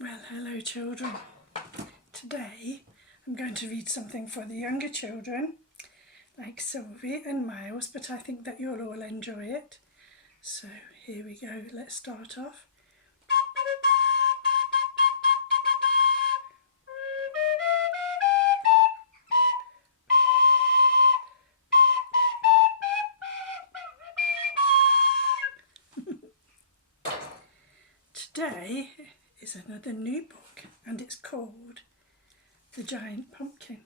Well, hello children. Today I'm going to read something for the younger children, like Sylvie and Miles, but I think that you'll all enjoy it. So here we go, let's start off. Today is another new book and it's called The Giant Pumpkin.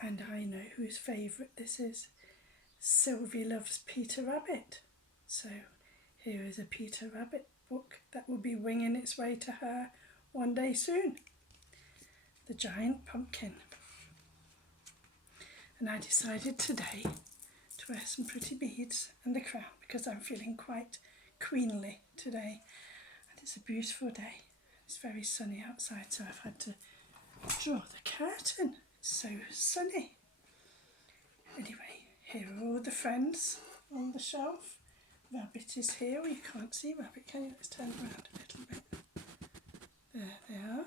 And I know whose favourite this is. Sylvie loves Peter Rabbit. So here is a Peter Rabbit book that will be winging its way to her one day soon. The Giant Pumpkin. And I decided today to wear some pretty beads and a crown because I'm feeling quite queenly today. And it's a beautiful day. It's very sunny outside, so I've had to draw the curtain. It's so sunny. Anyway, here are all the friends on the shelf. Rabbit is here. Well, you can't see Rabbit, can you? Let's turn around a little bit. There they are.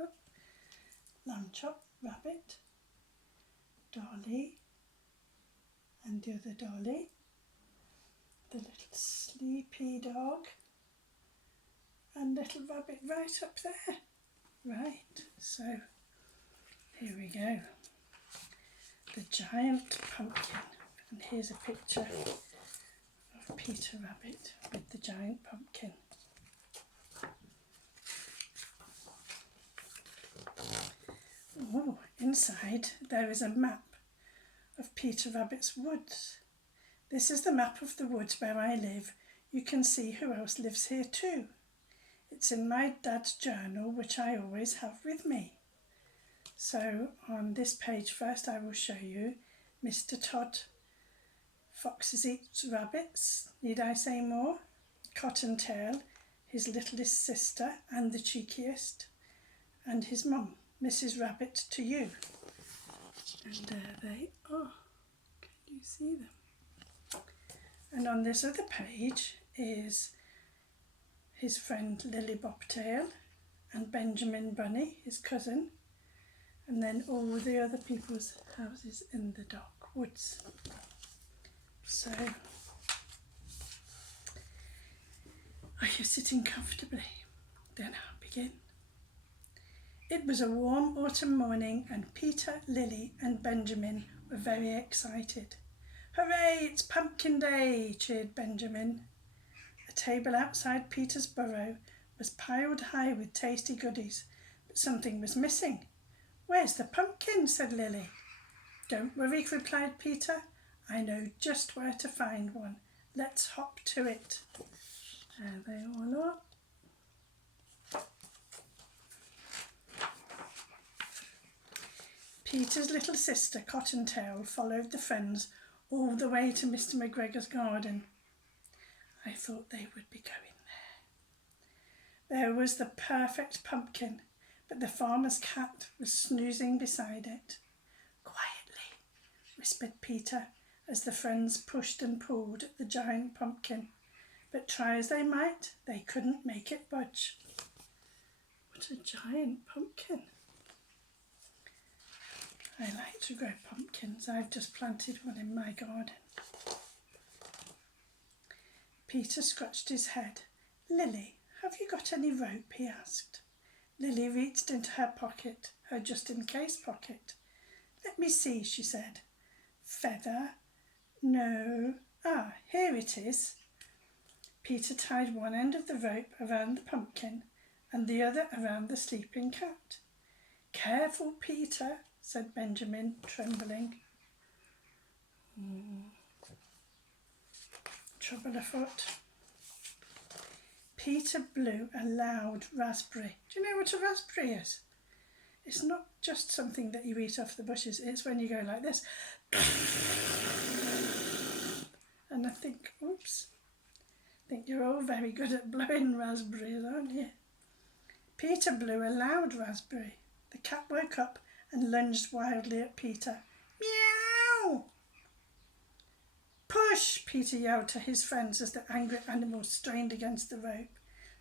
Oh. Lamb Chop, Rabbit, Dolly, and the other Dolly, the little sleepy dog, and little Rabbit right up there. Right, so here we go. The Giant Pumpkin. And here's a picture of Peter Rabbit with the giant pumpkin. Oh, inside there is a map of Peter Rabbit's woods. This is the map of the woods where I live. You can see who else lives here too. It's in my dad's journal, which I always have with me. So on this page first I will show you Mr. Todd, Foxes Eats Rabbits, need I say more? Cottontail, his littlest sister and the cheekiest, and his mum, Mrs. Rabbit to you. And there they are. Can you see them? And on this other page is his friend Lily Bobtail and Benjamin Bunny, his cousin, and then all the other people's houses in the dark woods. So, are you sitting comfortably? Then I'll begin. It was a warm autumn morning and Peter, Lily and Benjamin were very excited. Hooray, it's Pumpkin Day, cheered Benjamin. A table outside Peter's burrow was piled high with tasty goodies, but something was missing. Where's the pumpkin? Said Lily. Don't worry, replied Peter. I know just where to find one. Let's hop to it. There they all are. Peter's little sister, Cottontail, followed the friends all the way to Mr. McGregor's garden. I thought they would be going there. There was the perfect pumpkin, but the farmer's cat was snoozing beside it. Quietly, whispered Peter, as the friends pushed and pulled at the giant pumpkin. But try as they might, they couldn't make it budge. What a giant pumpkin. I like to grow pumpkins. I've just planted one in my garden. Peter scratched his head. Lily, have you got any rope? He asked. Lily reached into her pocket, her just-in-case pocket. Let me see, she said. Feather? No. Ah, here it is. Peter tied one end of the rope around the pumpkin and the other around the sleeping cat. Careful, Peter, said Benjamin, trembling. Trouble afoot. Peter blew a loud raspberry. Do you know what a raspberry is? It's not just something that you eat off the bushes. It's when you go like this. And I think, oops, I think you're all very good at blowing raspberries, aren't you? Peter blew a loud raspberry. The cat woke up and lunged wildly at Peter. Meow! Push! Peter yelled to his friends as the angry animal strained against the rope.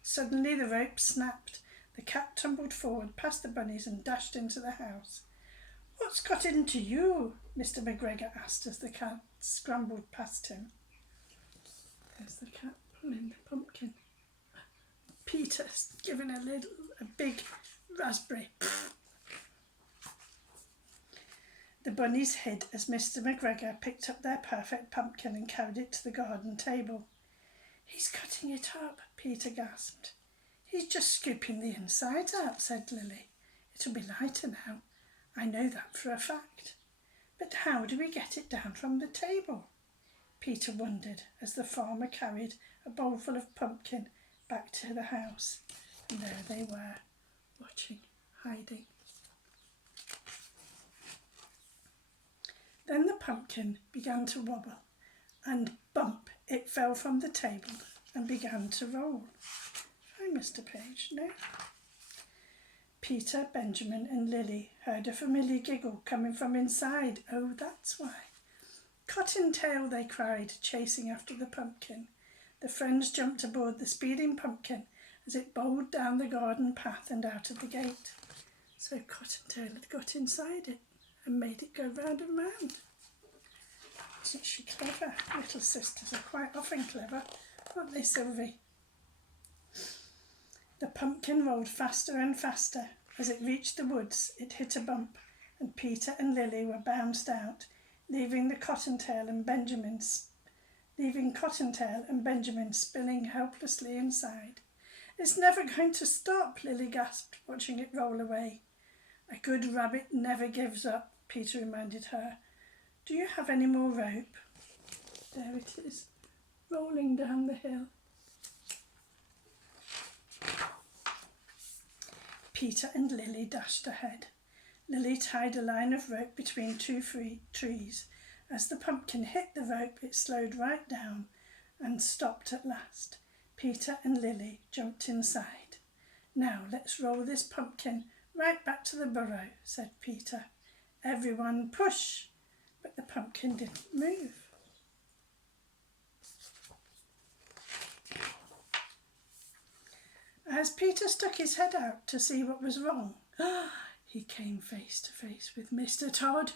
Suddenly the rope snapped. The cat tumbled forward past the bunnies and dashed into the house. "What's got into you?" Mr. McGregor asked as the cat scrambled past him. There's the cat pulling the pumpkin. Peter's giving a big raspberry. The bunnies hid as Mr. McGregor picked up their perfect pumpkin and carried it to the garden table. "He's cutting it up," Peter gasped. "He's just scooping the insides out," said Lily. "It'll be lighter now. I know that for a fact. But how do we get it down from the table?" Peter wondered as the farmer carried a bowlful of pumpkin back to the house. And there they were, watching, hiding. Then the pumpkin began to wobble, and bump, it fell from the table and began to roll. "I missed a page, no?" Peter, Benjamin and Lily heard a familiar giggle coming from inside. Oh, that's why. "Cottontail," they cried, chasing after the pumpkin. The friends jumped aboard the speeding pumpkin as it bowled down the garden path and out of the gate. So Cottontail had got inside it and made it go round and round. Isn't she clever? Little sisters are quite often clever, aren't they, Sylvie? The pumpkin rolled faster and faster. As it reached the woods, it hit a bump, and Peter and Lily were bounced out, leaving Cottontail and Benjamin spilling helplessly inside. "It's never going to stop," Lily gasped, watching it roll away. "A good rabbit never gives up," Peter reminded her. "Do you have any more rope?" There it is, rolling down the hill. Peter and Lily dashed ahead. Lily tied a line of rope between two trees. As the pumpkin hit the rope, it slowed right down and stopped at last. Peter and Lily jumped inside. "Now let's roll this pumpkin right back to the burrow," said Peter. "Everyone push!" But the pumpkin didn't move. As Peter stuck his head out to see what was wrong, he came face to face with Mr. Todd.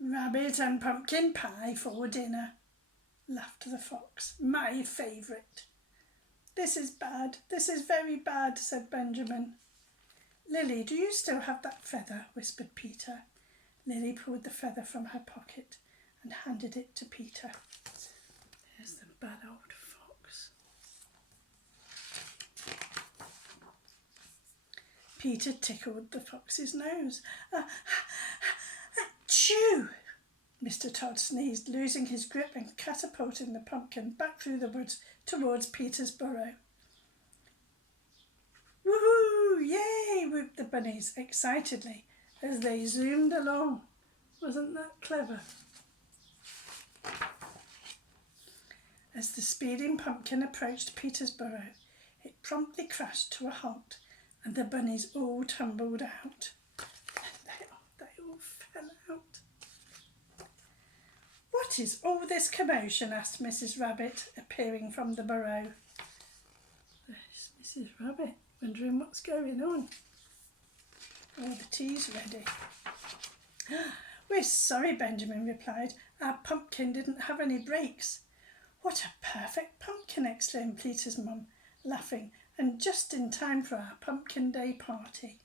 "Rabbit and pumpkin pie for dinner," laughed the fox. "My favourite." "This is bad, this is very bad," said Benjamin. "Lily, do you still have that feather?" whispered Peter. Lily pulled the feather from her pocket and handed it to Peter. There's the bad old fox. Peter tickled the fox's nose. "Achoo!" Mr. Todd sneezed, losing his grip and catapulting the pumpkin back through the woods towards Peter's burrow. "Woohoo! Yay!" whooped the bunnies excitedly as they zoomed along. Wasn't that clever? As the speeding pumpkin approached Peter's burrow, it promptly crashed to a halt and the bunnies all tumbled out. They all fell out. "What is all this commotion?" asked Mrs. Rabbit, appearing from the burrow. There's Mrs. Rabbit, wondering what's going on. Oh, the tea's ready. "We're sorry," Benjamin replied. "Our pumpkin didn't have any breaks." "What a perfect pumpkin!" exclaimed Peter's mum, laughing, "and just in time for our pumpkin day party."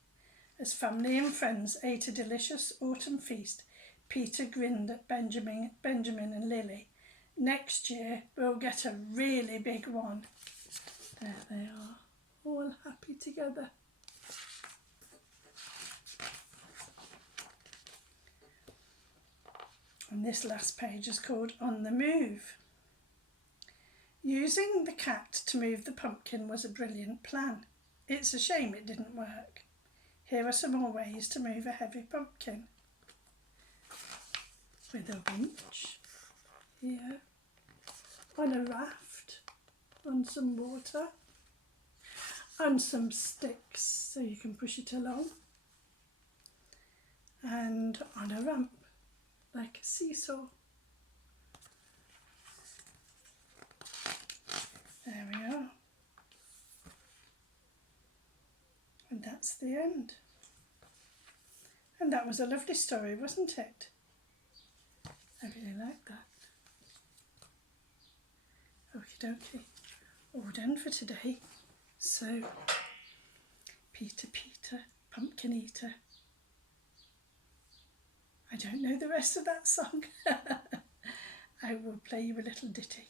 As family and friends ate a delicious autumn feast, Peter grinned at Benjamin and Lily. "Next year we'll get a really big one." There they are, all happy together. And this last page is called On the Move. Using the cat to move the pumpkin was a brilliant plan. It's a shame it didn't work. Here are some more ways to move a heavy pumpkin. With a winch, here, on a raft, on some water, on some sticks so you can push it along, and on a ramp, like a seesaw. There we are. And that's the end. And that was a lovely story, wasn't it? I really like that. Okie dokie. All done for today. So, Peter, Peter, pumpkin eater. I don't know the rest of that song. I will play you a little ditty.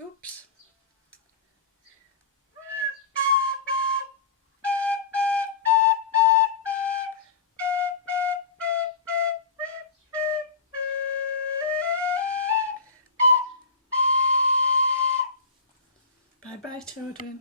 Oops. Bye bye, children.